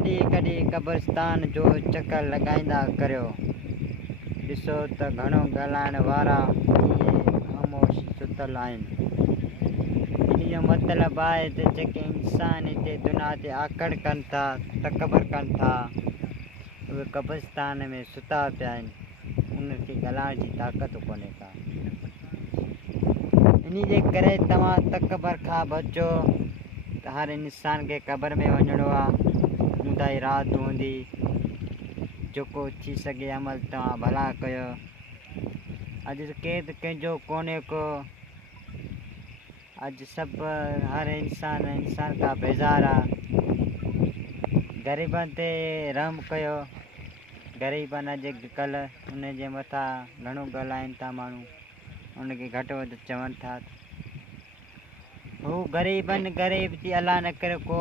कॾहिं कॾहिं कब्रिस्तान जो चकर लॻाईंदा करियो। ॾिसो त घणो ॻाल्हाइण वारा इहे ख़ामोश सुतल आहिनि। इन जो मतिलबु आहे त जेके इंसान हिते दुनिया ते आकड़ कनि था, तकबर कनि था, उहे कब्रिस्तान में सुता पिया आहिनि। उनखे ॻाल्हाइण जी ताक़त कोन्हे का। इन जे करे तव्हां तकबर खां बचो। त हर इंसान खे क़बर में वञिणो आहे। हूंदा ई राति हूंदी। जेको थी सघे अमल तव्हां भला कयो। अॼु केर कंहिंजो कोन्हे को। अॼु सभु हर इंसान खां बेज़ार आहे। ग़रीबनि ते रहम कयो। ग़रीबनि अॼुकल्ह उनजे मथां घणो ॻाल्हाइनि था माण्हू। उनखे घटि वधि चवनि था। हू ग़रीब जी अलाह न करे को